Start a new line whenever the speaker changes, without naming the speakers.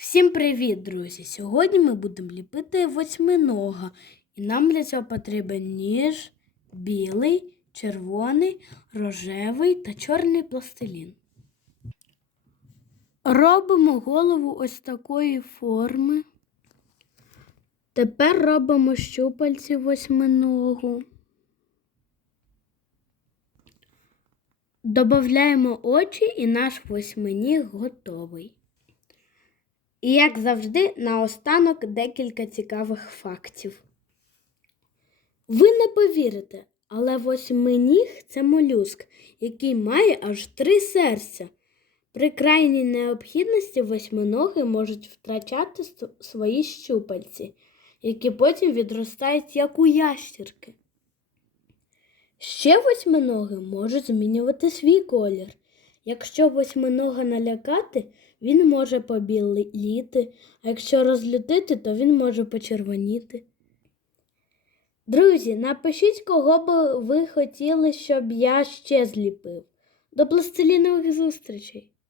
Всім привіт, друзі! Сьогодні ми будемо ліпити восьминога. І нам для цього потрібен ніж, білий, червоний, рожевий та чорний пластилін. Робимо голову ось такої форми. Тепер робимо щупальці восьминогу. Добавляємо очі і наш восьминіг готовий. І, як завжди, наостанок декілька цікавих фактів. Ви не повірите, але восьминіг – це молюск, який має аж три серця. При крайній необхідності восьминоги можуть втрачати свої щупальці, які потім відростають як у ящірки. Ще восьминоги можуть змінювати свій колір. Якщо восьминога налякати, він може побіліти, а якщо розлютити, то він може почервоніти. Друзі, напишіть, кого би ви хотіли, щоб я ще зліпив. До пластилінових зустрічей!